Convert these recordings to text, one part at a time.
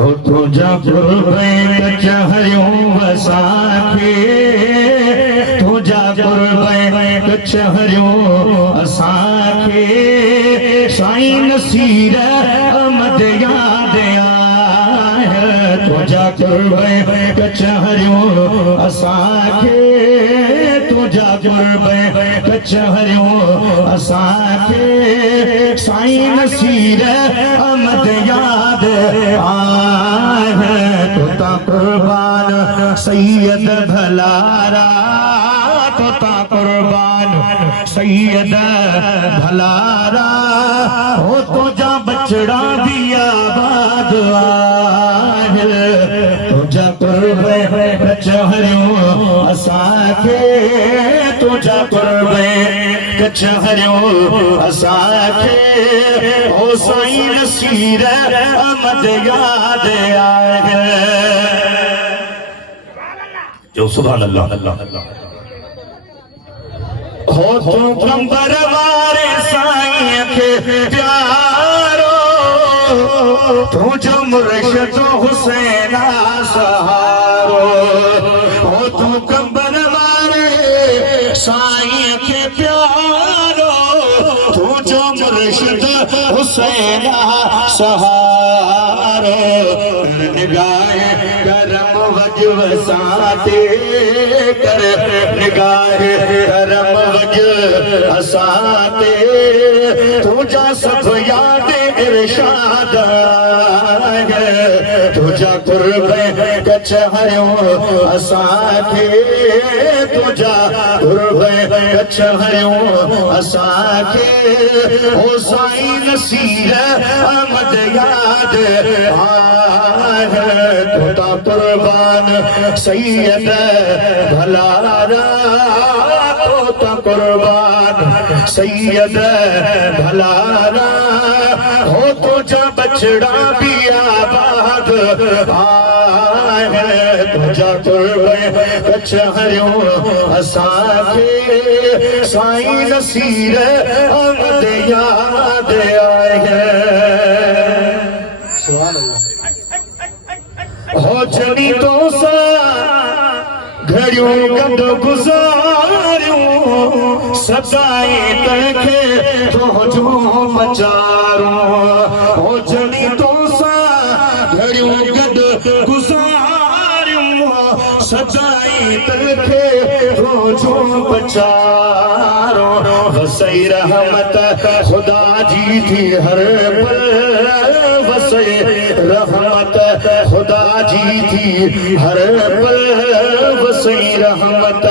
हो तुझा गुरबे कचहरियों वसाखे तुझा गुरबे कचहरियों असाखे साईं नसीर अहमद याद आए तुझा गुरबे कचहरियों असाखे तुझा गुरबे कचहरियों असाखे साईं नसीर अहमद याद आए तोता कुर्बान सैयद भलारा तोता कुर्बान सैयद भलारा हो तुझा बछड़ा दिया बाद तुझा कुर्बे कचहरियों असाखे तुझा कुर्बे कचहरियों असाखे ओ साईं नसीर अहमद याद आए जो सुभान अल्लाह हो तू कंबर वारे साईं के प्यारो तू जो मुर्शिद हुसैना सहारो हो तू कंबर वारे साईं के प्यारो तू जो मुर्शिद हुसैना सहारो निगाह करम वजव साथे कर निगाह करम वजव साथे तुझा सब याद इरशाद तुझा कुर्बे कचहरियों असाखे तुझा कुर्बे कचहरियों असाखे हो साईं नसीर अहमद याद आए तोता कुर्बान सैयद भलारा तोता कुर्बान सैयद भलारा हो तुझा बछड़ा भी आबाद आए तुझा कुर्बे कचहरियों असाखे साईं नसीर अहमद याद आए हो जनी तो सा घड़ियों गंद गुजारियों सदाई तड़के तो जो मचारों हो जनी तो सा घड़ियों गंद गुजारियों सदाई तड़के तो जो बचारों वसई रहमत खुदा जी थी हर पल वसई रहमत खुदा जी थी हर पल वसई रहमत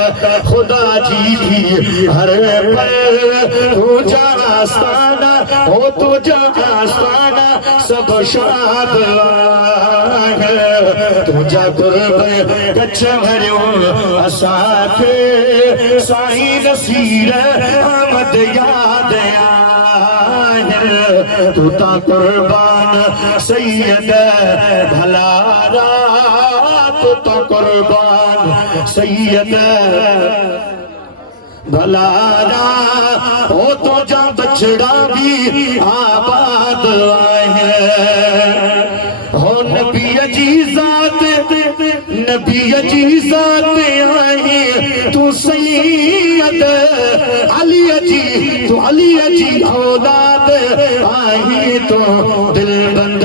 खुदा जी थी हर पल तुझा आस्ताना हो तुझा आस्ताना सब शाद तुझा कुर्बे कचहरियों असाखे साईं नसीर अहमद याद आए तोता कुर्बान सैयद भलारा तोता कुर्बान सैयद भलारा हो तुझा बछड़ा भी आबाद आए हो नबी अजीजात नबी अजीजात आए तू सैयद अली अजी तू अली अजी औलाद आई तो दिल बंद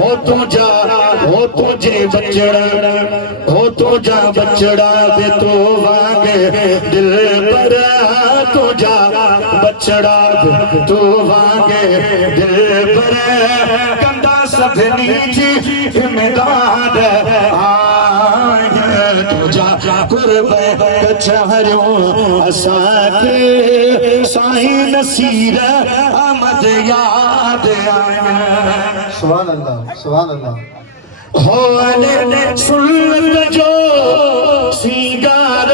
हो तुझा हो तुझे बछड़ा हो तुझा बछड़ा दे तो वागे दिल पर तुझा बछड़ा दे तो वागे दिल पर कंदा सभनी जी जिम्मेदार आए तुझा कुर्बे कचहरियों असाखे साईं नसीर अहमद याद आए सुभान अल्लाह सुभान अल्लाह हो अने सुन्नत जो सिंगार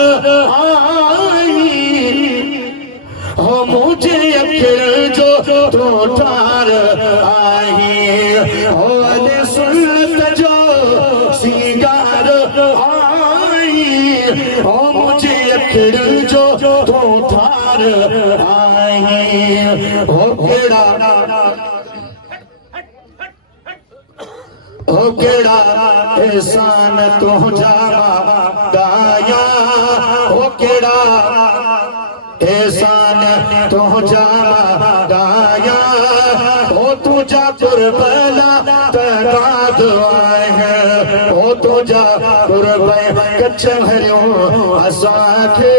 आई हो मुझे अखिल जो तो ठार आई हो अने सुन्नत जो सिंगार आई हो मुझे अखिल जो तो ठार आई हो केड़ा ओ केड़ा एहसान तू जावा गाया, ओ केड़ा एहसान तू जावा गाया, ओ तुझा कुर्बला तराद आए हैं, ओ तुझा कुर्बला कच्चा हरियो असाखे,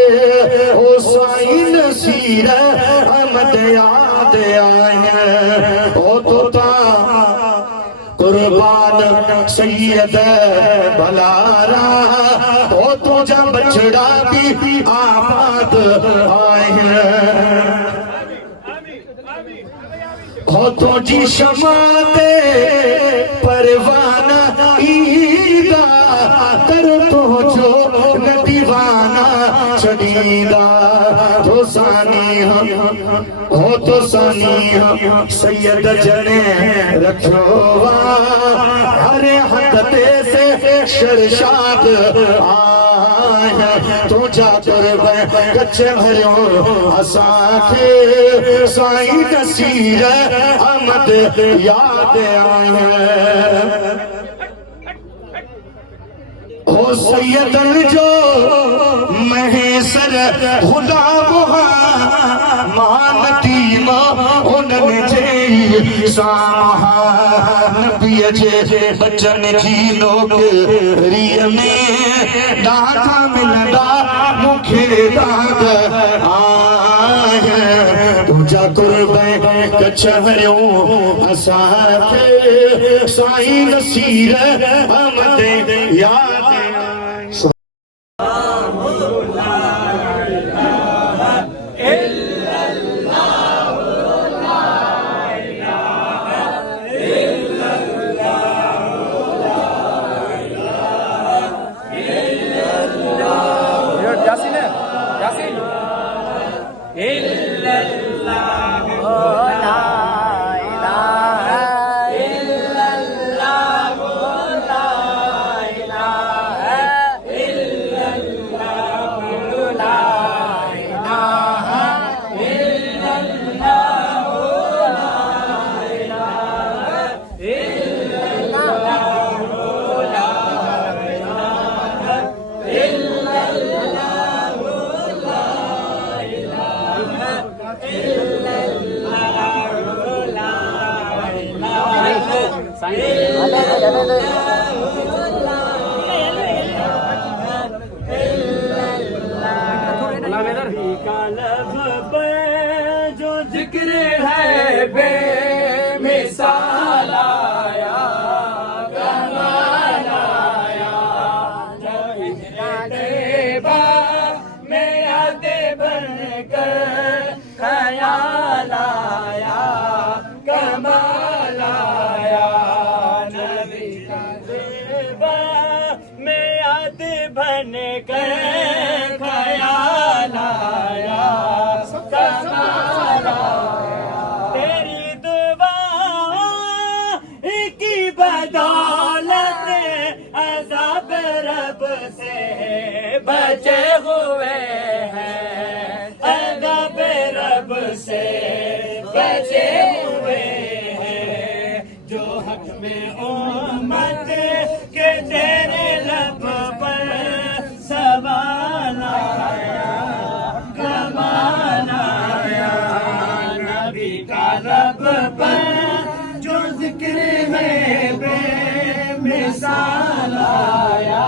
ओ साइन सीर अहमद याद आए हैं, ओ तोता कुर्बान सैयद भलारा, ओ तुझा बछड़ा भी आबाद आए हैं, हो तुझी शमाते परवाना ईदा, कर तो जो न दीवाना चढ़ीदा, तो सानी हो तो सानी सैयद जने रखोवा, हरे हकते से शरशाद आया, तू जा कर कच्चे भरियो असाखे, साईं नसीर अहमद याद आए, ओ सैयदन जो महेसर गुलाम मानती मां उन्हनि जे साहा, नबी जे बचन जी नौकरीअ में ॾाढा मिलंदा मूंखे दाग आए, तुझा कुर्बन कच्छ हरियो असांखे, साईं नसीर अहमद याद आए। जो जिक्र है बेमिसाल आया, कमाल आया, जो तैयबा में याद बनकर ख्याल आया, कमाल आया, नबी का तैयबा में याद बनकर ख्याल आया, कमाल आया, तेरी दुआ की बदौलत अज़ाब रब से बचे हुए हैं, अज़ाब रब से बचे हुए हैं, जो हक में उम्मत के तेरे लब पर सवाल आया, कमाल आया, नबी का लब पर जो जिक्र है बेमिसाल आया।